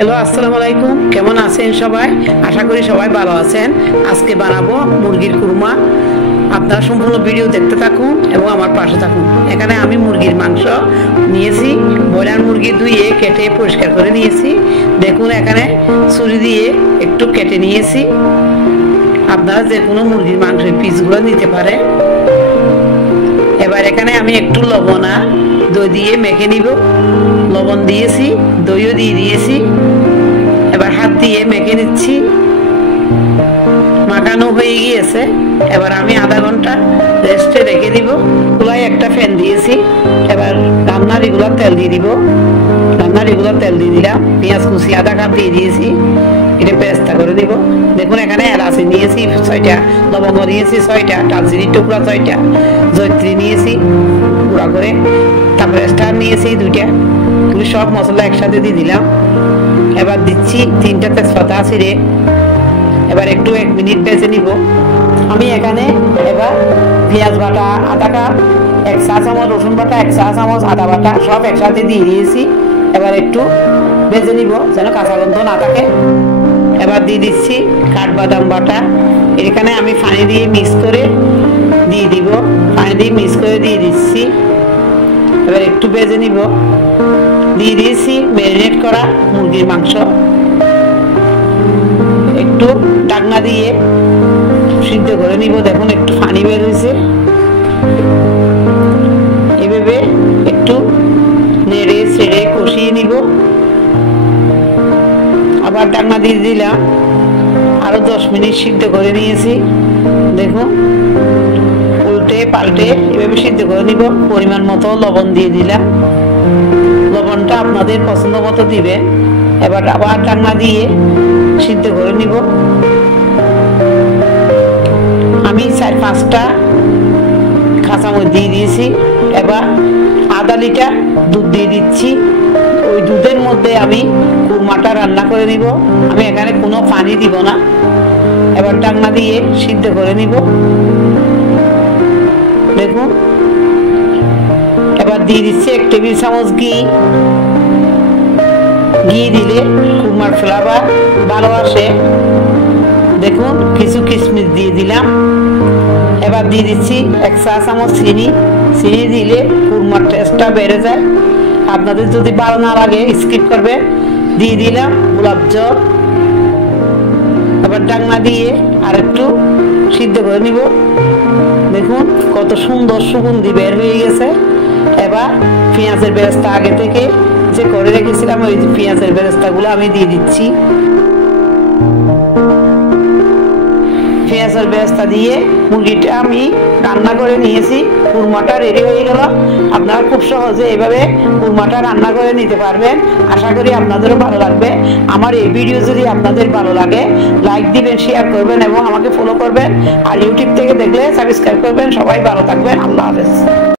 Hello, আসসালামু আলাইকুম। কেমন আছেন সবাই? আশা করি সবাই ভালো আছেন। আজকে বানাবো মুরগির কুরমা। আপনারা সম্পূর্ণ ভিডিও দেখতে থাকুন এবং আমার পাশে থাকুন। এখানে আমি মুরগির মাংস নিয়েছি, ব্রয়লার মুরগি ধুয়ে কেটে পরিষ্কার করে নিয়েছি। দেখুন এখানে ছুরি দিয়ে একটু কেটে নিয়েছি। আপনারা যে কোনো মুরগির মাংসের পিসগুলো নিতে পারে। এবার এখানে আমি একটু লবণ আর দই দিয়ে মেখে নিব। লবণ দিয়েছি, দইও দিয়ে দিয়েছি। এবার হাত দিয়ে মেখে নিচ্ছি। মাখানো হয়ে গিয়েছে। এবার আমি আধা ঘন্টা রেস্টে রেখে দিব। চুলায় একটা ফ্যান দিয়েছি। এবার রান্নার রেগুলার তেল দিয়ে দিব। রান্নার রেগুলার তেল দিয়ে দিলাম। পেঁয়াজ কুচি আধা কাপ দিয়ে দিয়েছি। এটা পেস্তা করে দিব। দেখুন এখানে এলাচি নিয়েছি 6টা, লবঙ্গ নিয়েছি 6টা, দারচিনির টুকরা 6টা, জয়ত্রী নিয়েছি গুঁড়া করে, তারপরে স্টার নিয়েছি 2টা। এগুলো সব মশলা একসাথে দিয়ে দিলাম। এবার দিচ্ছি 3টা তেজপাতা ছিঁড়ে। এবার একটু 1 মিনিট ভেজে নিব। আমি এখানে এবার পেঁয়াজ বাটা আধা কাপ, 1 চা চামচ রসুন বাটা, 1 চা চামচ আদা বাটা সব একসাথে দিয়ে দিয়েছি। এবার একটু ভেজে নিব যেন কাঁচা গন্ধ না থাকে। এবার দিয়ে দিচ্ছি কাঠবাদাম বাটা। এখানে আমি পানি দিয়ে মিক্স করে দিয়ে দিব। পানি দিয়ে মিক্স করে দিয়ে দিচ্ছি। এবার একটু ভেজে নিব। দিয়ে দিয়েছি ম্যারিনেট করা মুরগির মাংস। একটু ঢাকনা দিয়ে সিদ্ধ করে নিব। দেখুন একটু পানি বের হয়েছে। এভাবে একটু নেড়ে ছেড়ে কষিয়ে নিব। আবার ঢাকনা দিয়ে দিলাম। আরো 10 মিনিট সিদ্ধ করে নিয়েছি। দেখুন উল্টে পাল্টে এভাবে সিদ্ধ করে নিব। পরিমাণ মতো লবণ দিয়ে দিলাম। লবণটা আপনাদের পছন্দ মতো দিবে। এবার আবার ঢাকনা দিয়ে সিদ্ধ করে নিব। আমি 4-5টা কাঁচামরিচ দিয়ে দিয়েছি। এবার আধা লিটার দুধ দিয়ে দিচ্ছি। ওই দুধের মধ্যে আমি কুরমাটা রান্না করে নিব। আমি এখানে কোনো পানি দিব না। এবার ঢাকনা দিয়ে সিদ্ধ করে নিব। দেখুন এবার দিয়ে দিচ্ছি 1 টেবিল চামচ ঘি। ঘি দিলে কুরমার ফ্লেভার ভালো আসে। দেখুন কিছু কিশমিশ দিয়ে দিলাম। এবার দিয়ে দিচ্ছি 1 চা চামচ চিনি। চিনি দিলে কুরমার টেস্টটা বেড়ে যায়। আপনাদের যদি ভালো না লাগে স্কিপ করবে। দিয়ে দিলাম গোলাপ জল। এবার ঢাকনা দিয়ে আর একটু সিদ্ধ করে নিব। দেখুন কত সুন্দর সুগন্ধি বের হয়ে গেছে। এবার পেঁয়াজের বেরেস্তা আগে থেকে যে করে রেখেছিলাম ওই পেঁয়াজের বেরেস্তাগুলো আমি দিয়ে দিচ্ছি। পেঁয়াজের বেরেস্তা দিয়ে মুরগিটা আমি রান্না করে নিয়েছি। কুরমাটা রেডি হয়ে গেল। আপনারা খুব সহজে এভাবে কুরমাটা রান্না করে নিতে পারবেন। আশা করি আপনাদেরও ভালো লাগবে। আমার এই ভিডিও যদি আপনাদের ভালো লাগে লাইক দিবেন, শেয়ার করবেন এবং আমাকে ফলো করবেন। আর ইউটিউব থেকে দেখলে সাবস্ক্রাইব করবেন। সবাই ভালো থাকবেন। আল্লাহ হাফেজ।